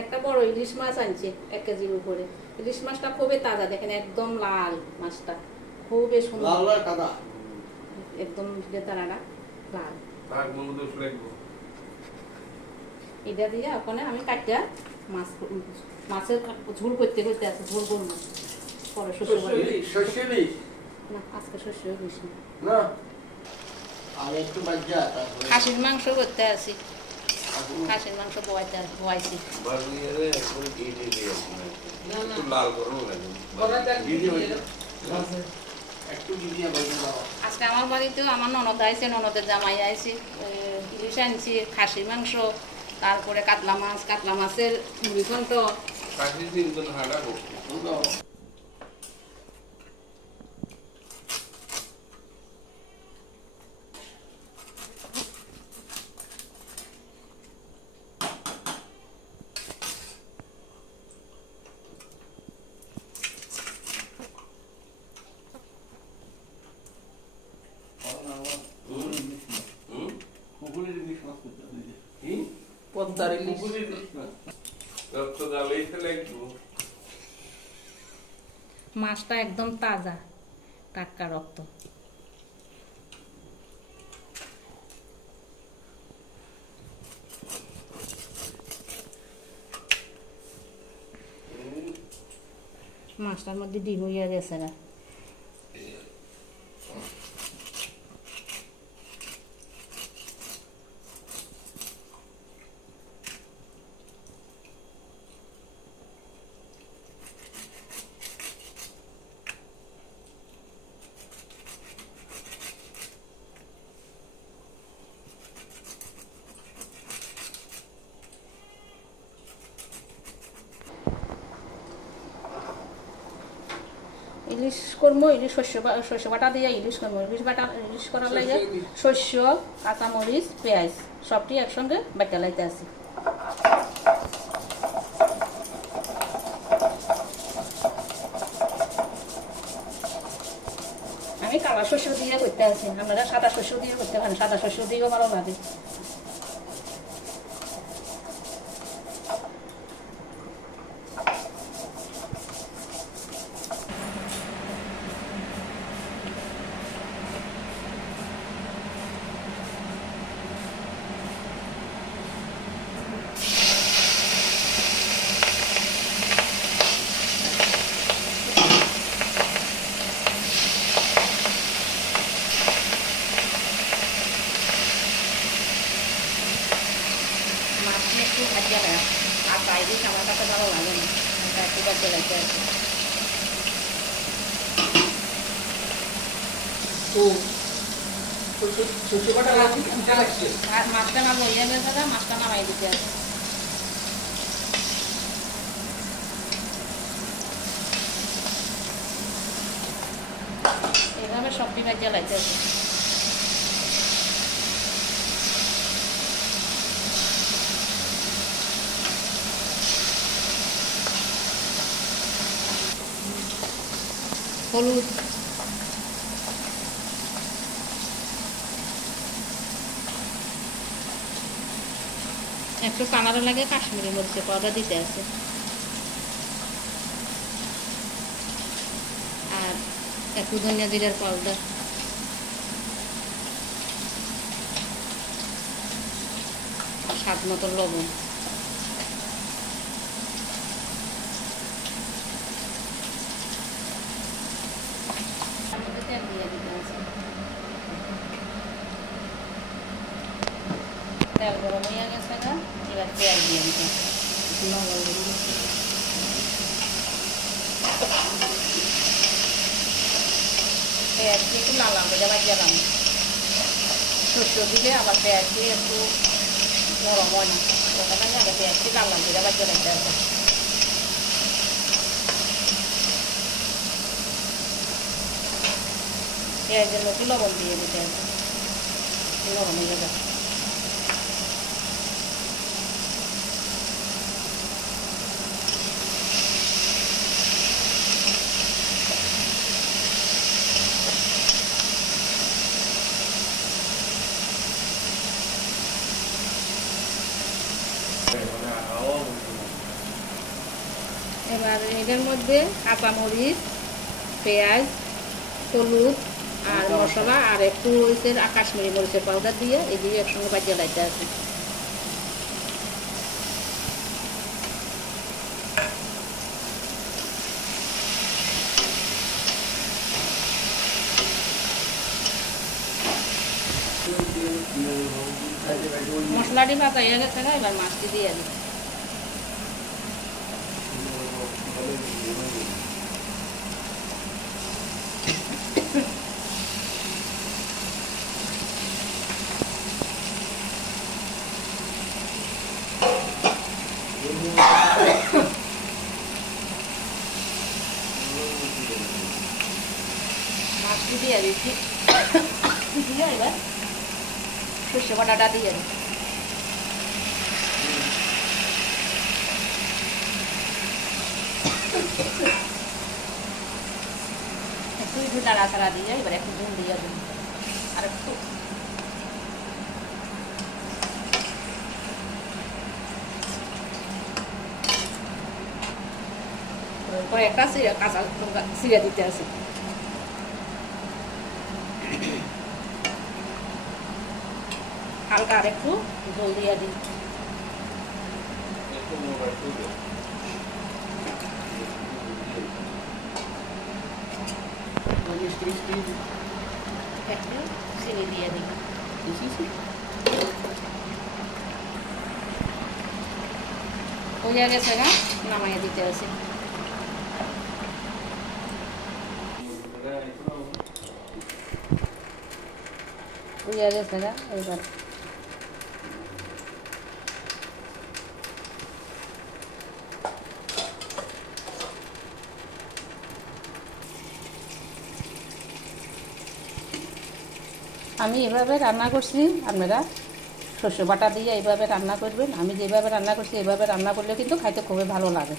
একটা বড় ইলিশ মাছ আনছে 1 কেজির উপরে। ইলিশ মাছটা খুবই তাজা, দেখেন একদম লাল মাছটা, খুবই সুন্দর, একদম তারাটা লাল। এটা দিয়ে ওখানে আমি কাটিয়া মাছের ঝোল করতে করতে আছে, ঝোল করবো পরে। না আজকে শস্য ইলিশ না, খাসির মাংস করতে আছি, খাসির মাংস বয়াইছি। আজকে আমার বাড়িতেও আমার ননদ আইছে, ননদের জামাই আইছে, ইলিশ আনছি, খাসির মাংস, তারপরে কাতলা মাছ, কাতলা মাছের মুড়িঘণ্ট। মাছটা একদম তাজা, টাটকা রক্ত। মাছটার মধ্যে ডিম হইয়া গেছে না। ইলিশ করবো, ইলিশ শস্য বাটা দিয়ে ইলিশ করবো। ইলিশ করার লাগে শস্য, কাঁচামরিচ, পেঁয়াজ সবটি একসঙ্গে বাটা লাইতে আছি। আমি কালা শস্য দিয়ে করতে আছি, আপনারা সাদা শস্য দিয়ে করতে পারেন, সাদা শস্য দিয়েও ভালো লাগে। আর বাইরে আমার কাছে ভালো লাগে না, একটু বাচ্চা লাগতে আছে। আর মাছটা না বইয়া গেছে, মাছটা নামাই দিতে আছে। এইভাবে সবজি বাচ্চা লাগতে আছে। হলুদ, একটু কালার লাগে কাশ্মীরি মরিচের পাউডার দিতে আছে, আর একটু ধনিয়া জিরার পাউডার, স্বাদ মতো লবণ। তেল গরম হয়ে গেছে না, এবার পেঁয়াজ দিয়ে দিতে। পেঁয়াজ দিয়ে একটু লাল লাল করে ভাজলাম। শস্য দিলে আবার পেঁয়াজ দিয়ে একটু নরম হয় না, তখন আমি আগে পেঁয়াজ দিয়ে লাল লাল করে ভাজতে লাগতে আছে। পেঁয়াজের মধ্যে লবণ দিয়ে দিতে আছে, নরম হয়ে যাবে। এবার এটার মধ্যে কাঁচামরিচ, পেঁয়াজ, হলুদ আর মশলা আর একটু মরিচের কাশ্মীরি মরিচের পাউডার দিয়ে এই দিয়ে একসঙ্গে বাজিয়ে লাইতে আছে। মশলাটি ভাজা হয়ে গেছে, এবার মাছটি দিয়ে দিই। মাছটি দিয়ে দিচ্ছি, দিয়ে এবার সর্ষে বাটাটা দিয়ে দিই। একটু নাড়াচাড়া দিয়ে এবার একটু ঝোল দিয়ে দিই আর একটু। পরে একটা কাঁচা সিরা দিতে আছে। হালকা আর একটু ঝোল দিয়ে দিই। একটু চিনি দিয়ে দিই। হয়ে গেছে গা, নামাইয়ে দিতে আছে। হয়ে গেছে গা, এবার আমি এভাবে রান্না করছি, আপনারা সর্ষে বাটা দিয়ে এইভাবে রান্না করবেন। আমি যেভাবে রান্না করছি এভাবে রান্না করলে কিন্তু খাইতে খুবই ভালো লাগে।